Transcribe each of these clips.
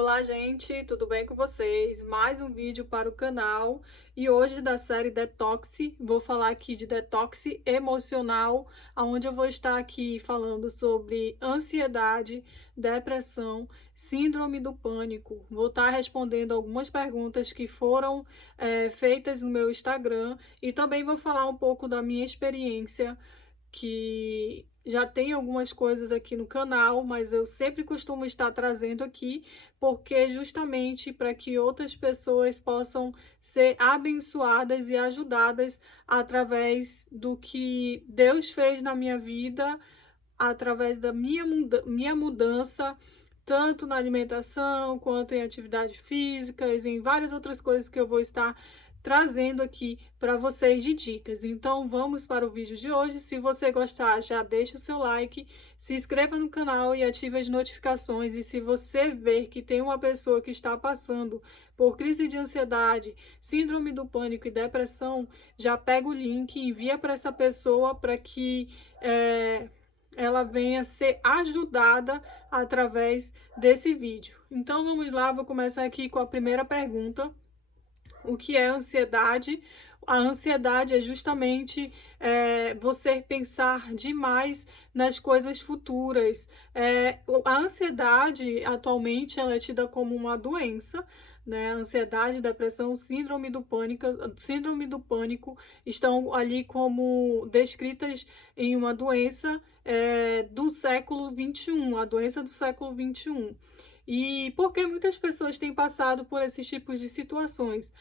Olá, gente, tudo bem com vocês? Mais um vídeo para o canal e hoje da série Detox, vou falar aqui de detox emocional, onde eu vou estar aqui falando sobre ansiedade, depressão, síndrome do pânico. Vou estar respondendo algumas perguntas que foram feitas no meu Instagram e também vou falar um pouco da minha experiência, que já tem algumas coisas aqui no canal, mas eu sempre costumo estar trazendo aqui, porque justamente para que outras pessoas possam ser abençoadas e ajudadas através do que Deus fez na minha vida, através da minha mudança, tanto na alimentação, quanto em atividades físicas, em várias outras coisas que eu vou estar trazendo aqui para vocês de dicas. Então vamos para o vídeo de hoje. Se você gostar, já deixa o seu like, se inscreva no canal e ative as notificações. E se você ver que tem uma pessoa que está passando por crise de ansiedade, síndrome do pânico e depressão, já pega o link e envia para essa pessoa para que ela venha ser ajudada através desse vídeo. Então vamos lá, vou começar aqui com a primeira pergunta. O que é ansiedade? A ansiedade é justamente você pensar demais nas coisas futuras. A ansiedade, atualmente, ela é tida como uma doença, né? A ansiedade, depressão, síndrome do pânico estão ali como descritas em uma doença do século XXI, a doença do século XXI. E porque muitas pessoas têm passado por esses tipos de situações.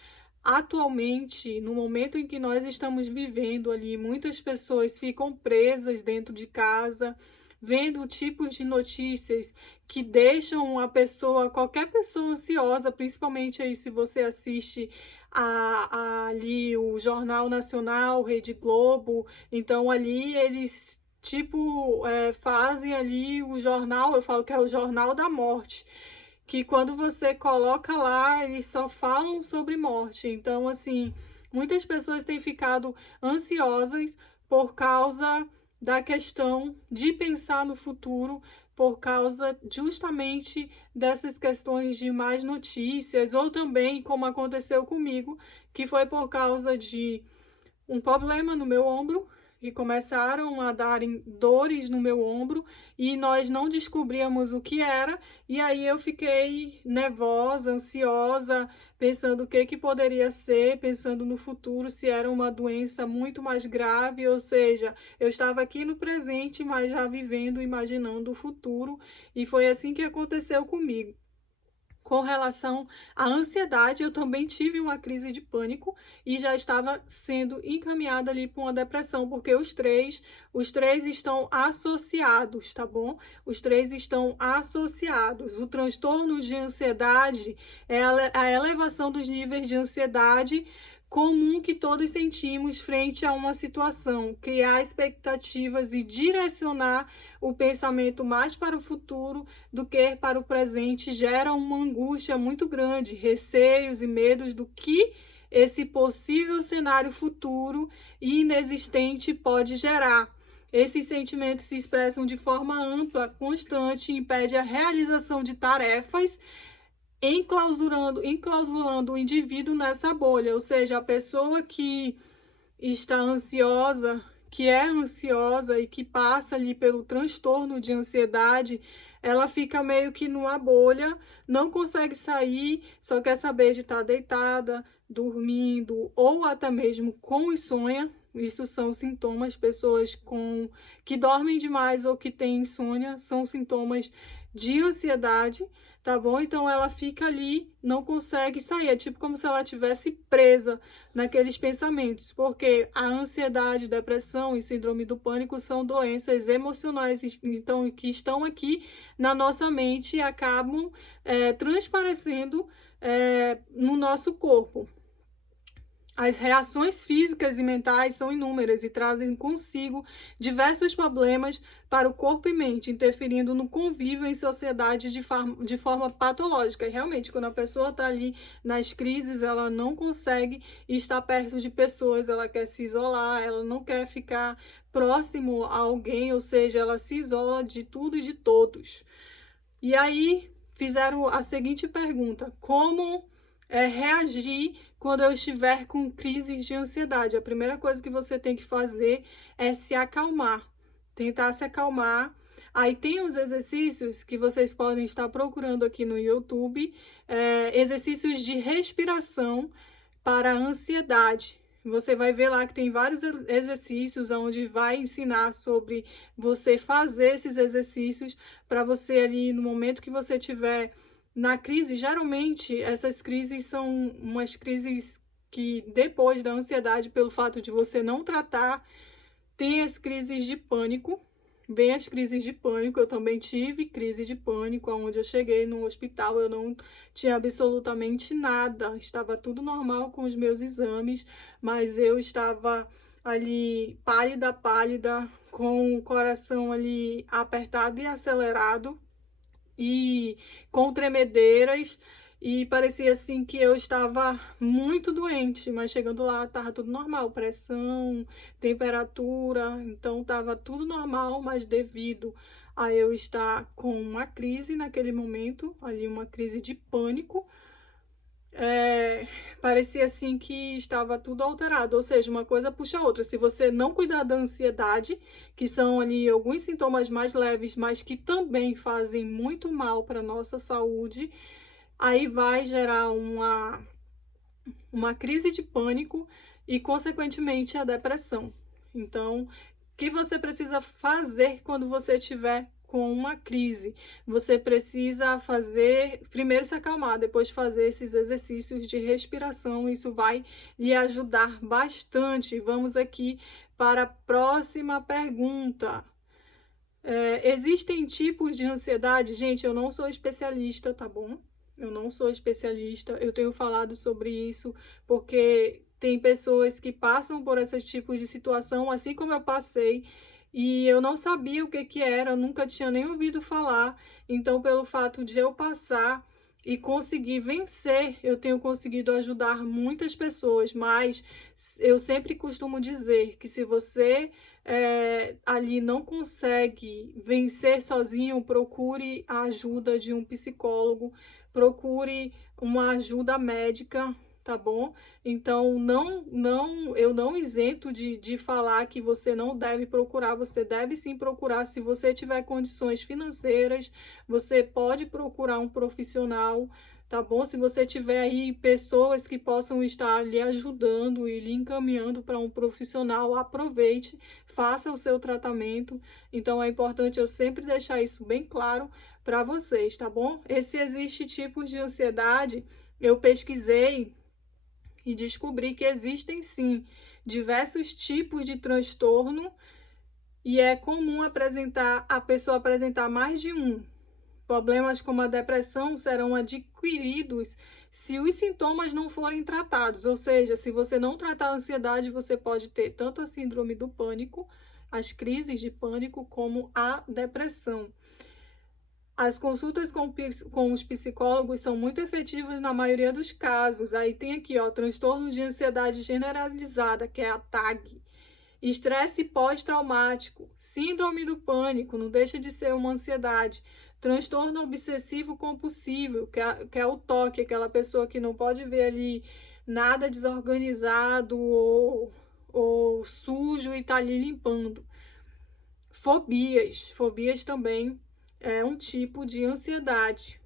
Atualmente, no momento em que nós estamos vivendo ali, muitas pessoas ficam presas dentro de casa, vendo tipos de notícias que deixam a pessoa, qualquer pessoa ansiosa, principalmente aí se você assiste ali o Jornal Nacional, Rede Globo. Então ali eles fazem ali o jornal, eu falo que é o Jornal da Morte, que quando você coloca lá, eles só falam sobre morte. Então, assim, muitas pessoas têm ficado ansiosas por causa da questão de pensar no futuro, por causa justamente dessas questões de mais notícias, ou também, como aconteceu comigo, que foi por causa de um problema no meu ombro, que começaram a darem dores no meu ombro e nós não descobríamos o que era, e aí eu fiquei nervosa, ansiosa, pensando o que poderia ser, pensando no futuro, se era uma doença muito mais grave, ou seja, eu estava aqui no presente, mas já vivendo, imaginando o futuro, e foi assim que aconteceu comigo. Com relação à ansiedade, eu também tive uma crise de pânico e já estava sendo encaminhada ali para uma depressão, porque os três estão associados, tá bom? Os três estão associados. O transtorno de ansiedade é a elevação dos níveis de ansiedade comum que todos sentimos frente a uma situação, criar expectativas e direcionar o pensamento mais para o futuro do que para o presente gera uma angústia muito grande, receios e medos do que esse possível cenário futuro e inexistente pode gerar. Esses sentimentos se expressam de forma ampla, constante, e impede a realização de tarefas, enclausurando o indivíduo nessa bolha, ou seja, a pessoa que está ansiosa, que é ansiosa e que passa ali pelo transtorno de ansiedade, ela fica meio que numa bolha, não consegue sair, só quer saber de estar deitada, dormindo ou até mesmo com insônia. Isso são sintomas, pessoas que dormem demais ou que têm insônia, são sintomas de ansiedade, tá bom? Então ela fica ali, não consegue sair, é tipo como se ela estivesse presa naqueles pensamentos, porque a ansiedade, depressão e síndrome do pânico são doenças emocionais, então, que estão aqui na nossa mente e acabam transparecendo no nosso corpo. As reações físicas e mentais são inúmeras e trazem consigo diversos problemas para o corpo e mente, interferindo no convívio em sociedade de forma patológica. E realmente, quando a pessoa está ali nas crises, ela não consegue estar perto de pessoas, ela quer se isolar, ela não quer ficar próximo a alguém, ou seja, ela se isola de tudo e de todos. E aí fizeram a seguinte pergunta: como reagir quando eu estiver com crises de ansiedade? A primeira coisa que você tem que fazer é se acalmar, tentar se acalmar. Aí tem os exercícios que vocês podem estar procurando aqui no YouTube, exercícios de respiração para a ansiedade. Você vai ver lá que tem vários exercícios onde vai ensinar sobre você fazer esses exercícios para você ali no momento que você tiver na crise. Geralmente essas crises são umas crises que depois da ansiedade, pelo fato de você não tratar, tem as crises de pânico. Bem, as crises de pânico, eu também tive crise de pânico, onde eu cheguei no hospital, eu não tinha absolutamente nada, estava tudo normal com os meus exames, mas eu estava ali pálida, com o coração ali apertado e acelerado, e com tremedeiras, e parecia assim que eu estava muito doente, mas chegando lá estava tudo normal, pressão, temperatura, então estava tudo normal, mas devido a eu estar com uma crise naquele momento, ali uma crise de pânico, parecia assim que estava tudo alterado, ou seja, uma coisa puxa a outra. Se você não cuidar da ansiedade, que são ali alguns sintomas mais leves, mas que também fazem muito mal para a nossa saúde, aí vai gerar uma crise de pânico e, consequentemente, a depressão. Então, o que você precisa fazer quando você estiver com uma crise? Você precisa fazer, primeiro se acalmar, depois fazer esses exercícios de respiração. Isso vai lhe ajudar bastante. Vamos aqui para a próxima pergunta. Existem tipos de ansiedade? Gente, eu não sou especialista, tá bom? Eu não sou especialista, eu tenho falado sobre isso porque tem pessoas que passam por esses tipos de situação, assim como eu passei, e eu não sabia o que era, eu nunca tinha nem ouvido falar. Então, pelo fato de eu passar e conseguir vencer, eu tenho conseguido ajudar muitas pessoas, mas eu sempre costumo dizer que se você ali não consegue vencer sozinho, procure a ajuda de um psicólogo, procure uma ajuda médica, tá bom? Então, eu não isento de falar que você não deve procurar, você deve sim procurar. Se você tiver condições financeiras, você pode procurar um profissional, tá bom? Se você tiver aí pessoas que possam estar lhe ajudando e lhe encaminhando para um profissional, aproveite, faça o seu tratamento. Então, é importante eu sempre deixar isso bem claro para vocês, tá bom? Existe tipos de ansiedade, eu pesquisei e descobri que existem sim diversos tipos de transtorno e é comum a pessoa apresentar mais de um. Problemas como a depressão serão adquiridos se os sintomas não forem tratados, ou seja, se você não tratar a ansiedade, você pode ter tanto a síndrome do pânico, as crises de pânico, como a depressão. As consultas com os psicólogos são muito efetivas na maioria dos casos. Aí tem aqui, ó, transtorno de ansiedade generalizada, que é a TAG. Estresse pós-traumático, síndrome do pânico, não deixa de ser uma ansiedade. Transtorno obsessivo compulsivo, que é o TOC, aquela pessoa que não pode ver ali nada desorganizado ou sujo e tá ali limpando. Fobias também é um tipo de ansiedade.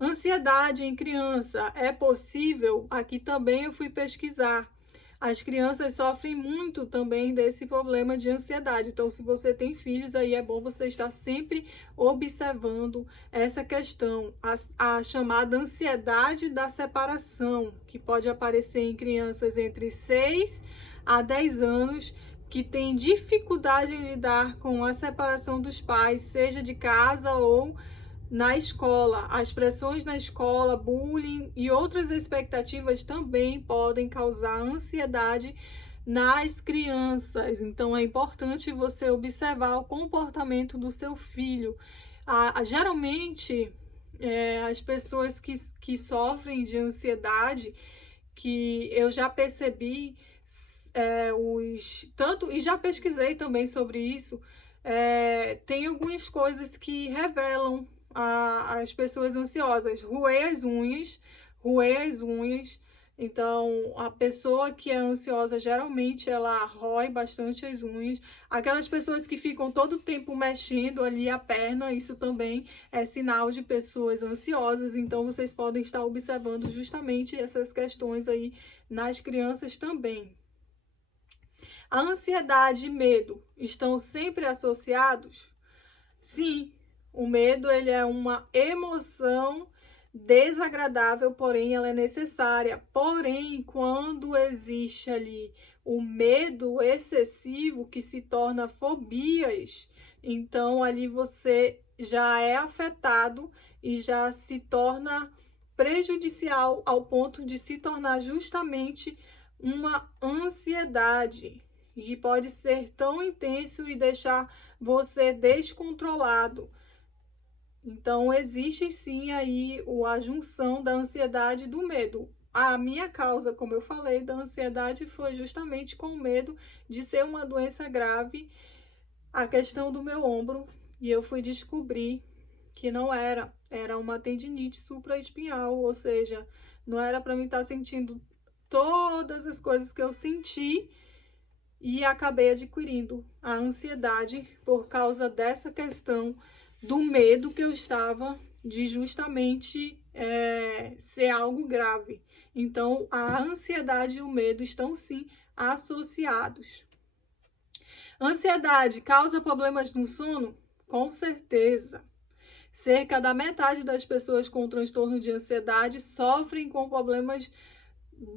Ansiedade em criança é possível? Aqui também eu fui pesquisar. As crianças sofrem muito também desse problema de ansiedade. Então, se você tem filhos, aí é bom você estar sempre observando essa questão, a chamada ansiedade da separação, que pode aparecer em crianças entre 6 a 10 anos, que tem dificuldade em lidar com a separação dos pais, seja de casa ou na escola. As pressões na escola, bullying e outras expectativas também podem causar ansiedade nas crianças. Então, é importante você observar o comportamento do seu filho. Geralmente, as pessoas que sofrem de ansiedade, que eu já percebi, e já pesquisei também sobre isso, tem algumas coisas que revelam as pessoas ansiosas? Roer as unhas, roer as unhas. Então, a pessoa que é ansiosa, geralmente, ela rói bastante as unhas. Aquelas pessoas que ficam todo o tempo mexendo ali a perna, isso também é sinal de pessoas ansiosas. Então, vocês podem estar observando justamente essas questões aí nas crianças também. A ansiedade e medo estão sempre associados? Sim, o medo ele é uma emoção desagradável, porém ela é necessária. Porém, quando existe ali o medo excessivo que se torna fobias, então ali você já é afetado e já se torna prejudicial ao ponto de se tornar justamente uma ansiedade. E pode ser tão intenso e deixar você descontrolado. Então, existe sim aí a junção da ansiedade e do medo. A minha causa, como eu falei, da ansiedade foi justamente com o medo de ser uma doença grave, a questão do meu ombro, e eu fui descobrir que não era uma tendinite supraespinhal, ou seja, não era para mim estar sentindo todas as coisas que eu senti, e acabei adquirindo a ansiedade por causa dessa questão do medo que eu estava de justamente ser algo grave. Então, a ansiedade e o medo estão sim associados. Ansiedade causa problemas no sono? Com certeza. Cerca da metade das pessoas com transtorno de ansiedade sofrem com problemas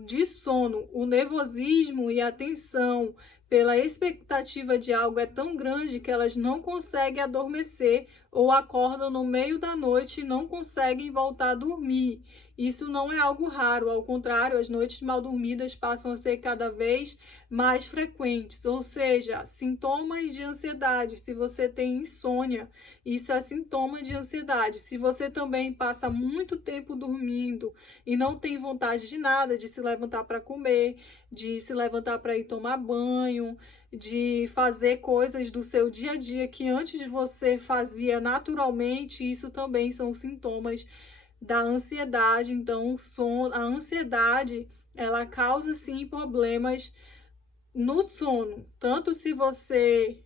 de sono. O nervosismo e a tensão pela expectativa de algo é tão grande que elas não conseguem adormecer ou acordam no meio da noite e não conseguem voltar a dormir. Isso não é algo raro, ao contrário, as noites mal dormidas passam a ser cada vez mais frequentes, ou seja, sintomas de ansiedade. Se você tem insônia, isso é sintoma de ansiedade. Se você também passa muito tempo dormindo e não tem vontade de nada, de se levantar para comer, de se levantar para ir tomar banho, de fazer coisas do seu dia a dia que antes você fazia naturalmente, isso também são sintomas da ansiedade. Então, a ansiedade, ela causa sim problemas no sono, tanto se você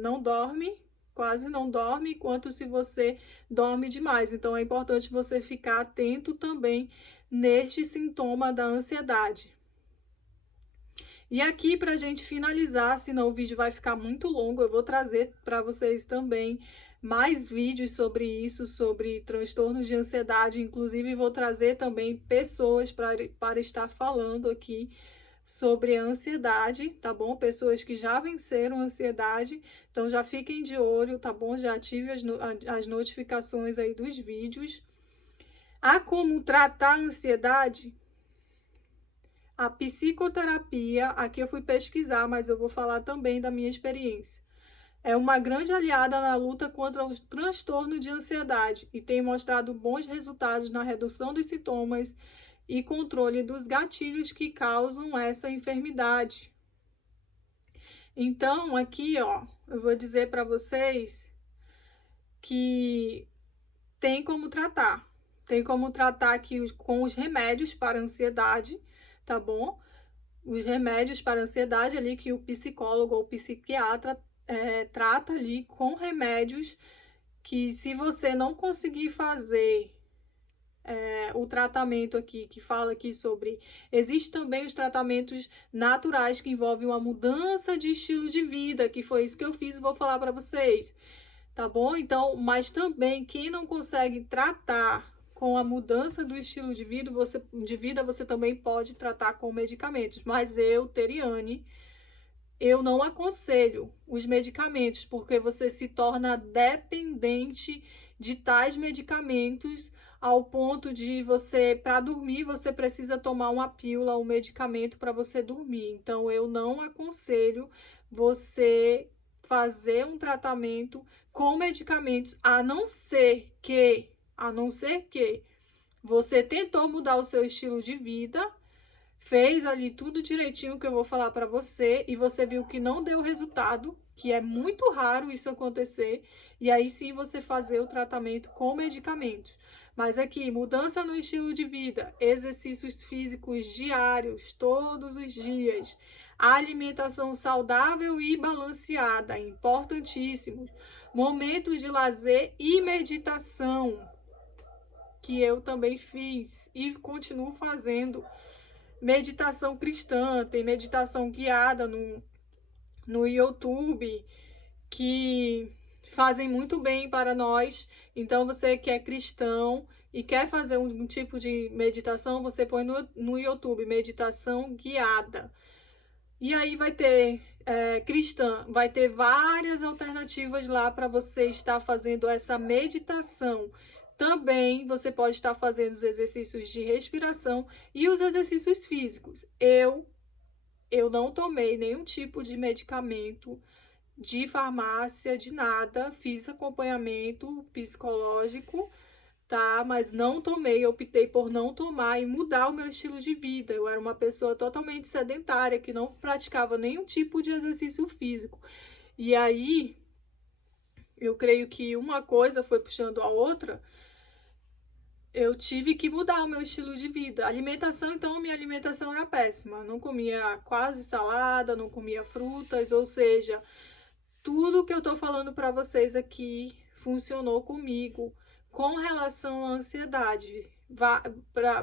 não dorme, quase não dorme, quanto se você dorme demais. Então, é importante você ficar atento também neste sintoma da ansiedade. E aqui, para a gente finalizar, senão o vídeo vai ficar muito longo, eu vou trazer para vocês também mais vídeos sobre isso, sobre transtornos de ansiedade. Inclusive, vou trazer também pessoas para estar falando aqui sobre a ansiedade, tá bom? Pessoas que já venceram a ansiedade, então já fiquem de olho, tá bom? Já ative as notificações aí dos vídeos. Há como tratar a ansiedade? A psicoterapia, aqui eu fui pesquisar, mas eu vou falar também da minha experiência. É uma grande aliada na luta contra o transtorno de ansiedade e tem mostrado bons resultados na redução dos sintomas e controle dos gatilhos que causam essa enfermidade. Então, aqui, ó, eu vou dizer para vocês que tem como tratar. Tem como tratar aqui com os remédios para ansiedade, tá bom? Os remédios para ansiedade ali que o psicólogo ou psiquiatra trata ali com remédios que, se você não conseguir fazer o tratamento aqui, que fala aqui sobre... Existem também os tratamentos naturais que envolvem uma mudança de estilo de vida, que foi isso que eu fiz e vou falar para vocês, tá bom? Então, mas também quem não consegue tratar com a mudança do estilo de vida, você também pode tratar com medicamentos. Mas eu, Teriane, eu não aconselho os medicamentos, porque você se torna dependente de tais medicamentos ao ponto de você, para dormir, você precisa tomar uma pílula, um medicamento para você dormir. Então, eu não aconselho você fazer um tratamento com medicamentos, a não ser que você tentou mudar o seu estilo de vida, fez ali tudo direitinho que eu vou falar para você e você viu que não deu resultado, que é muito raro isso acontecer, e aí sim você fazer o tratamento com medicamentos. Mas aqui, mudança no estilo de vida, exercícios físicos diários, todos os dias, alimentação saudável e balanceada, importantíssimos, momentos de lazer e meditação, que eu também fiz e continuo fazendo. Meditação cristã, tem meditação guiada no YouTube, que fazem muito bem para nós. Então, você que é cristão e quer fazer um tipo de meditação, você põe no YouTube, meditação guiada. E aí vai ter cristã, vai ter várias alternativas lá para você estar fazendo essa meditação. Também você pode estar fazendo os exercícios de respiração e os exercícios físicos. Eu não tomei nenhum tipo de medicamento de farmácia, de nada, fiz acompanhamento psicológico, tá? Mas não tomei, optei por não tomar e mudar o meu estilo de vida. Eu era uma pessoa totalmente sedentária, que não praticava nenhum tipo de exercício físico. E aí, eu creio que uma coisa foi puxando a outra, eu tive que mudar o meu estilo de vida. Alimentação, então, minha alimentação era péssima. Não comia quase salada, não comia frutas, ou seja, tudo que eu tô falando para vocês aqui funcionou comigo com relação à ansiedade.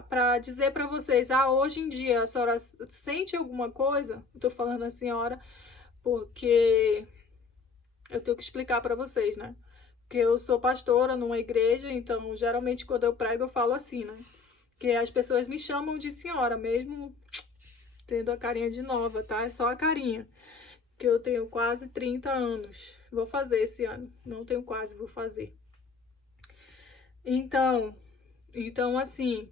Para dizer para vocês, hoje em dia a senhora sente alguma coisa? Eu tô falando a senhora porque eu tenho que explicar para vocês, né? Porque eu sou pastora numa igreja, então geralmente quando eu prego eu falo assim, né? Que as pessoas me chamam de senhora, mesmo tendo a carinha de nova, tá? É só a carinha. Que eu tenho quase 30 anos. Vou fazer esse ano. Não tenho quase, vou fazer. Então assim,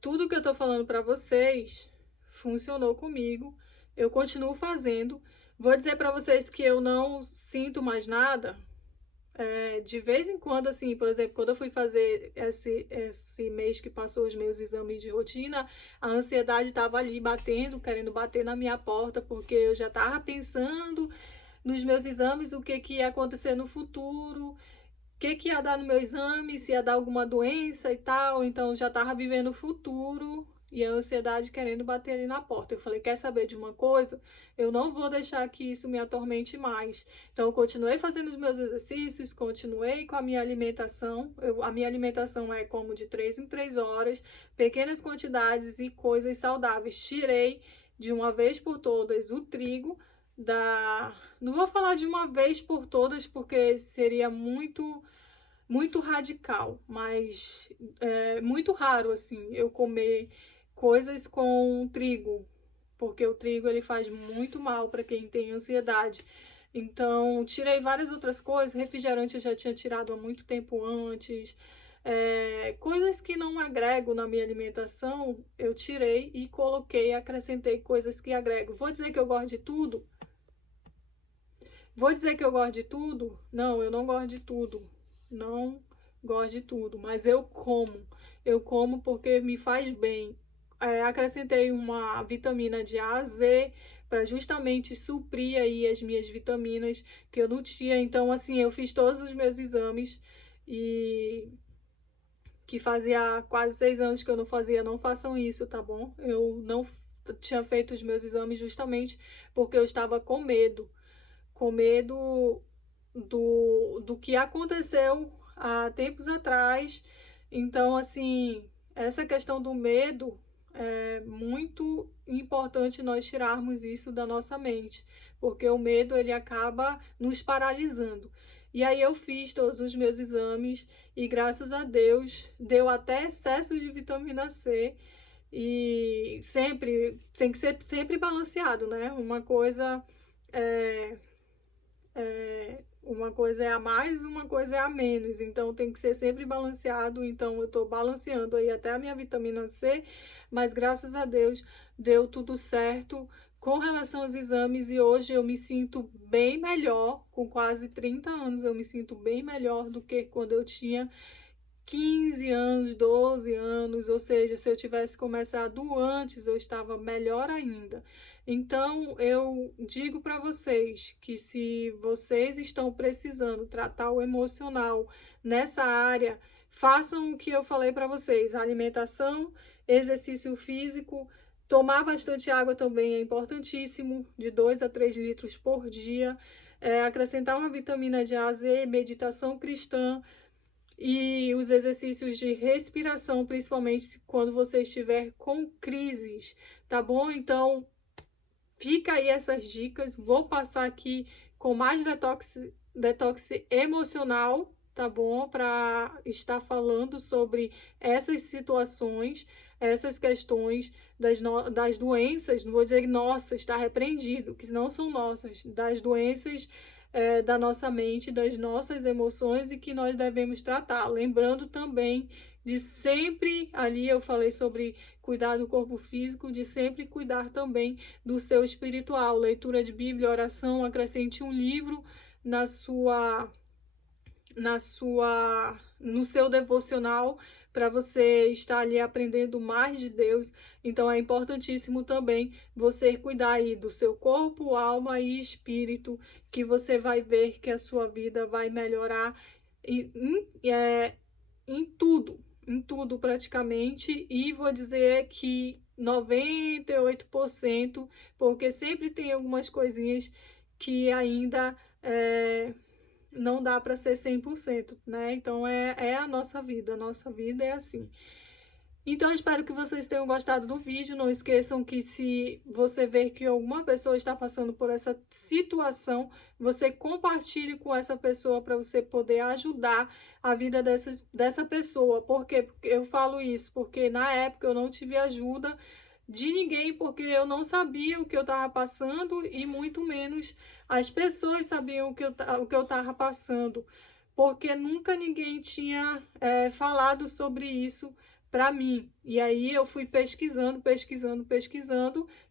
tudo que eu tô falando pra vocês funcionou comigo. Eu continuo fazendo. Vou dizer pra vocês que eu não sinto mais nada. De vez em quando, assim, por exemplo, quando eu fui fazer esse mês que passou os meus exames de rotina, a ansiedade estava ali batendo, querendo bater na minha porta, porque eu já estava pensando nos meus exames, o que ia acontecer no futuro, o que ia dar no meu exame, se ia dar alguma doença e tal. Então, já estava vivendo o futuro e a ansiedade querendo bater ali na porta. Eu falei, quer saber de uma coisa? Eu não vou deixar que isso me atormente mais. Então, eu continuei fazendo os meus exercícios, continuei com a minha alimentação. A minha alimentação é como de 3 em 3 horas, pequenas quantidades e coisas saudáveis. Tirei de uma vez por todas o trigo Não vou falar de uma vez por todas, porque seria muito radical, mas é muito raro, assim, eu comer coisas com trigo, porque o trigo ele faz muito mal para quem tem ansiedade. Então, tirei várias outras coisas, refrigerante eu já tinha tirado há muito tempo antes, coisas que não agrego na minha alimentação, eu tirei e coloquei, acrescentei coisas que agrego. Vou dizer que eu gosto de tudo? Vou dizer que eu gosto de tudo? Não, eu não gosto de tudo. Não gosto de tudo, mas eu como. Eu como porque me faz bem. Acrescentei uma vitamina de A a Z para justamente suprir aí as minhas vitaminas que eu não tinha. Então, assim, eu fiz todos os meus exames e que fazia quase 6 anos que eu não fazia. Não façam isso, tá bom? Eu não tinha feito os meus exames justamente porque eu estava com medo do que aconteceu há tempos atrás. Então, assim, essa questão do medo é muito importante nós tirarmos isso da nossa mente, porque o medo ele acaba nos paralisando. E aí eu fiz todos os meus exames e graças a Deus deu até excesso de vitamina C e sempre tem que ser sempre balanceado, né? Uma coisa é a mais, uma coisa é a menos, então tem que ser sempre balanceado. Então eu tô balanceando aí até a minha vitamina C, mas graças a Deus deu tudo certo com relação aos exames e hoje eu me sinto bem melhor. Com quase 30 anos eu me sinto bem melhor do que quando eu tinha 15 anos, 12 anos, ou seja, se eu tivesse começado antes, eu estava melhor ainda. Então, eu digo para vocês que se vocês estão precisando tratar o emocional nessa área, façam o que eu falei para vocês: alimentação, exercício físico, tomar bastante água também é importantíssimo, de 2 a 3 litros por dia, acrescentar uma vitamina de A, Z, meditação cristã e os exercícios de respiração, principalmente quando você estiver com crises, tá bom? Então, fica aí essas dicas. Vou passar aqui com mais detox emocional, tá bom? Para estar falando sobre essas situações, essas questões das doenças, não vou dizer nossas, está repreendido, que não são nossas, das doenças da nossa mente, das nossas emoções e que nós devemos tratar. Lembrando também de sempre, ali eu falei sobre cuidar do corpo físico, de sempre cuidar também do seu espiritual. Leitura de Bíblia, oração, acrescente um livro no seu devocional para você estar ali aprendendo mais de Deus. Então é importantíssimo também você cuidar aí do seu corpo, alma e espírito, que você vai ver que a sua vida vai melhorar em tudo praticamente, e vou dizer que 98%, porque sempre tem algumas coisinhas que ainda não dá para ser 100%, né? Então é a nossa vida é assim. Então, eu espero que vocês tenham gostado do vídeo. Não esqueçam que se você ver que alguma pessoa está passando por essa situação, você compartilhe com essa pessoa para você poder ajudar a vida dessa pessoa. Por que eu falo isso? Porque na época eu não tive ajuda de ninguém, porque eu não sabia o que eu estava passando e muito menos as pessoas sabiam o que eu estava passando, porque nunca ninguém tinha falado sobre isso para mim. E aí eu fui pesquisando,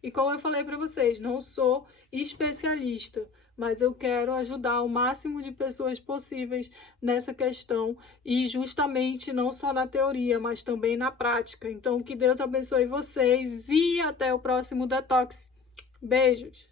e como eu falei para vocês, não sou especialista, mas eu quero ajudar o máximo de pessoas possíveis nessa questão, e justamente não só na teoria, mas também na prática. Então, que Deus abençoe vocês e até o próximo Detox. Beijos!